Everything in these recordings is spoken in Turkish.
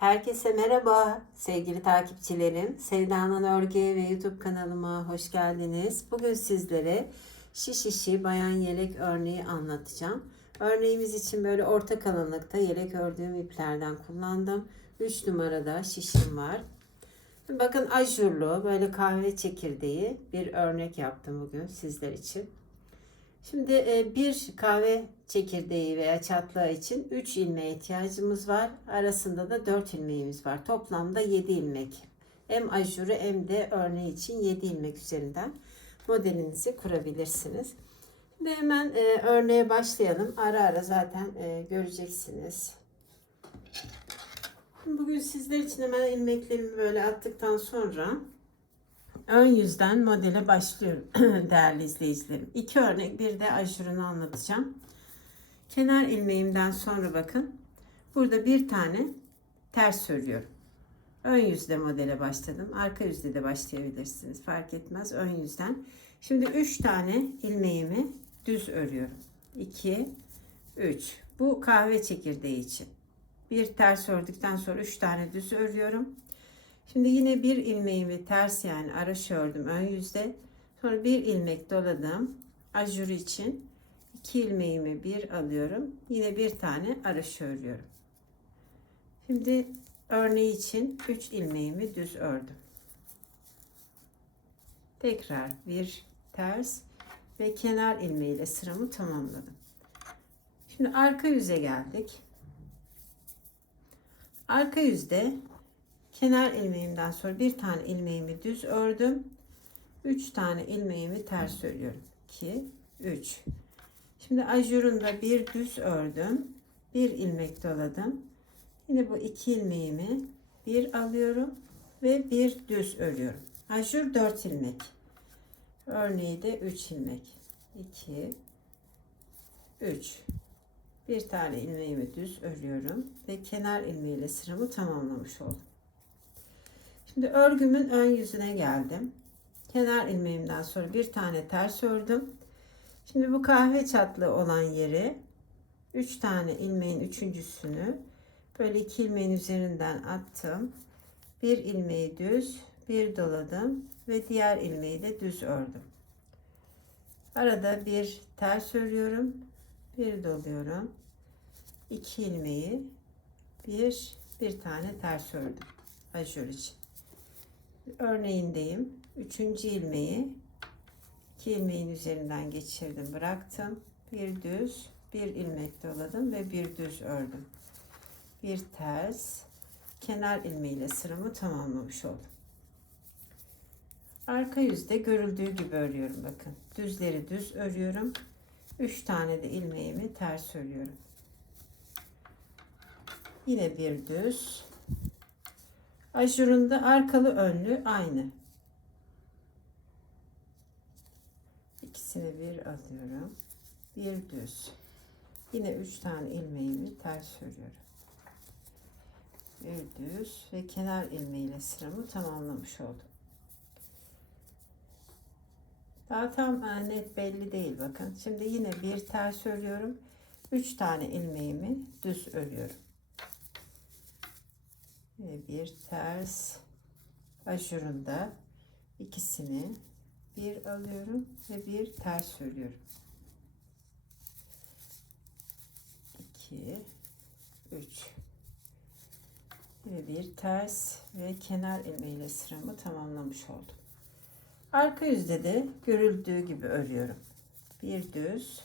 Herkese merhaba sevgili takipçilerim. Sevda'nın Örgü ve YouTube kanalıma hoş geldiniz. Bugün sizlere şiş işi bayan yelek örneği anlatacağım. Örneğimiz için böyle orta kalınlıkta yelek ördüğüm iplerden kullandım. 3 numarada şişim var. Bakın ajurlu böyle kahve çekirdeği bir örnek yaptım bugün sizler için. Şimdi e, bir kahve çekirdeği veya çatlağı için 3 ilmeğe ihtiyacımız var. Arasında da 4 ilmeğimiz var. Toplamda 7 ilmek. Hem ajuru hem de örneği için 7 ilmek üzerinden modelinizi kurabilirsiniz. Şimdi hemen e, örneğe başlayalım. Ara ara zaten e, göreceksiniz. Bugün sizler için hemen ilmeklerimi böyle attıktan sonra ön yüzden modele başlıyorum değerli izleyicilerim. İki örnek bir de ajurunu anlatacağım. Kenar ilmeğimden sonra bakın burada bir tane ters örüyorum. Ön yüzde modele başladım. Arka yüzde de başlayabilirsiniz. Fark etmez ön yüzden. Şimdi 3 tane ilmeğimi düz örüyorum. 2 3. Bu kahve çekirdeği için. Bir ters ördükten sonra 3 tane düz örüyorum. Şimdi yine bir ilmeğimi ters yani araş ördüm ön yüzde. Sonra bir ilmek doladım. Ajur için iki ilmeğimi bir alıyorum. Yine bir tane araş örüyorum. Şimdi örneği için 3 ilmeğimi düz ördüm. Tekrar bir ters ve kenar ilmeğiyle sıramı tamamladım. Şimdi arka yüze geldik. Arka yüzde kenar ilmeğimden sonra bir tane ilmeğimi düz ördüm. 3 tane ilmeğimi ters örüyorum. 2 3 Şimdi ajurunda bir düz ördüm. Bir ilmek doladım. Yine bu iki ilmeğimi bir alıyorum ve bir düz örüyorum. Ajur 4 ilmek. Örneği de 3 ilmek. 2 3 bir tane ilmeğimi düz örüyorum ve kenar ilmeğiyle sıramı tamamlamış oldum. Şimdi örgümün ön yüzüne geldim. Kenar ilmeğimden sonra bir tane ters ördüm. Şimdi bu kahve çatlı olan yeri 3 tane ilmeğin üçüncüsünü böyle iki ilmeğin üzerinden attım. Bir ilmeği düz, bir doladım ve diğer ilmeği de düz ördüm. Arada bir ters örüyorum. Bir doluyorum. iki ilmeği bir bir tane ters ördüm. Ajur için örneğindeyim. Üçüncü ilmeği iki ilmeğin üzerinden geçirdim bıraktım. Bir düz bir ilmek doladım ve bir düz ördüm. Bir ters kenar ilmeğiyle sıramı tamamlamış oldum. Arka yüzde görüldüğü gibi örüyorum bakın. Düzleri düz örüyorum. Üç tane de ilmeğimi ters örüyorum. Yine bir düz Ajurunda arkalı önlü aynı. İkisini bir alıyorum. Bir düz. Yine üç tane ilmeğimi ters örüyorum. Bir düz ve kenar ilmeğiyle sıramı tamamlamış oldum. Daha tam e, net belli değil bakın. Şimdi yine bir ters örüyorum. Üç tane ilmeğimi düz örüyorum ve bir ters ajurunda ikisini bir alıyorum ve bir ters örüyorum. 2 3 ve bir ters ve kenar ilmeğiyle sıramı tamamlamış oldum. Arka yüzde de görüldüğü gibi örüyorum. Bir düz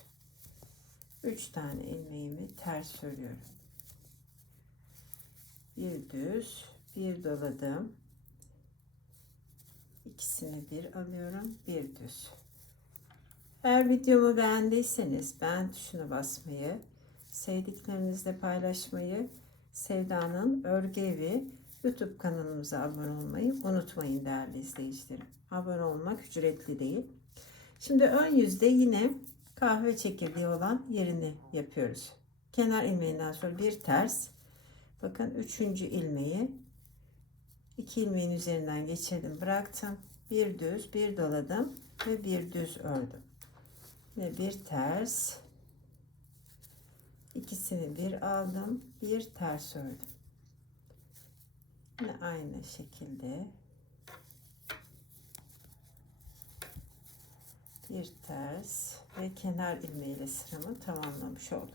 3 tane ilmeğimi ters örüyorum bir düz bir doladım ikisini bir alıyorum bir düz eğer videomu beğendiyseniz beğen tuşuna basmayı sevdiklerinizle paylaşmayı Sevda'nın Örgü Evi YouTube kanalımıza abone olmayı unutmayın değerli izleyicilerim. Abone olmak ücretli değil. Şimdi ön yüzde yine kahve çekirdeği olan yerini yapıyoruz. Kenar ilmeğinden sonra bir ters Bakın üçüncü ilmeği iki ilmeğin üzerinden geçirdim bıraktım. Bir düz bir doladım ve bir düz ördüm. Ve bir ters ikisini bir aldım bir ters ördüm. Yine aynı şekilde bir ters ve kenar ilmeğiyle sıramı tamamlamış oldum.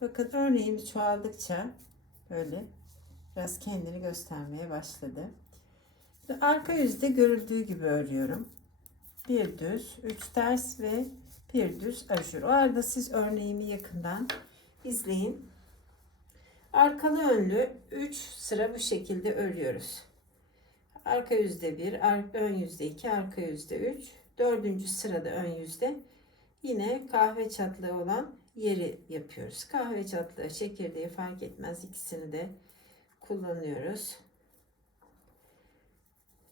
Bakın örneğimiz çoğaldıkça böyle biraz kendini göstermeye başladı. Arka yüzde görüldüğü gibi örüyorum. Bir düz, üç ters ve bir düz ajur. O arada siz örneğimi yakından izleyin. Arkalı önlü 3 sıra bu şekilde örüyoruz. Arka yüzde 1, ön yüzde 2, arka yüzde 3. Dördüncü sırada ön yüzde yine kahve çatlığı olan yeri yapıyoruz. Kahve çatlığı, çekirdeği fark etmez. ikisini de kullanıyoruz.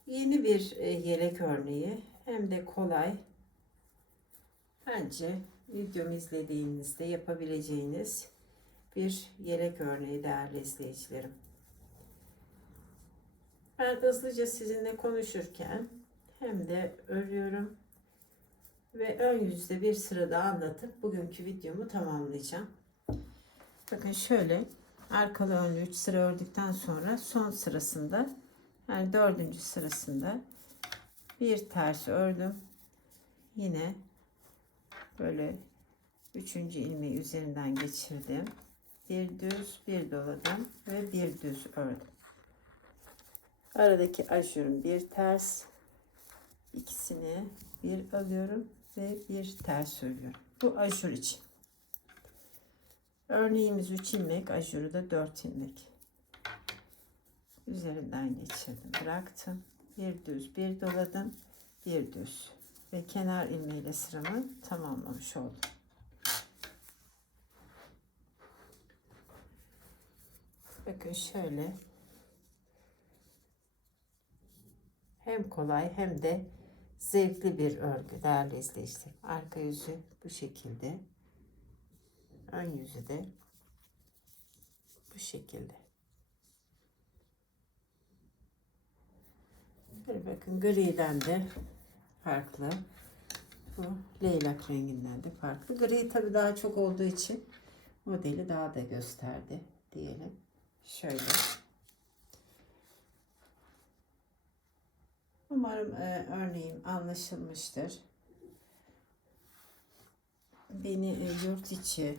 Yeni bir e, yelek örneği hem de kolay. Bence videomu izlediğinizde yapabileceğiniz bir yelek örneği değerli izleyicilerim. Ben hızlıca sizinle konuşurken hem de örüyorum ve ön yüzde bir sırada anlatıp bugünkü videomu tamamlayacağım. Bakın şöyle arkalı önlü 3 sıra ördükten sonra son sırasında yani dördüncü sırasında bir ters ördüm. Yine böyle üçüncü ilmeği üzerinden geçirdim. Bir düz bir doladım ve bir düz ördüm. Aradaki ajurun bir ters ikisini bir alıyorum ve bir ters örüyorum. Bu ajur için. Örneğimiz 3 ilmek, ajuru da 4 ilmek. Üzerinden geçirdim, bıraktım. Bir düz, bir doladım, bir düz ve kenar ilmeğiyle sıramı tamamlamış oldum. Bakın şöyle hem kolay hem de zevkli bir örgü değerli izleyiciler. Arka yüzü bu şekilde. Ön yüzü de bu şekilde. Böyle bakın griden de farklı. Bu leylak renginden de farklı. Gri tabi daha çok olduğu için modeli daha da gösterdi diyelim. Şöyle. Umarım e, örneğim anlaşılmıştır. Beni e, yurt içi,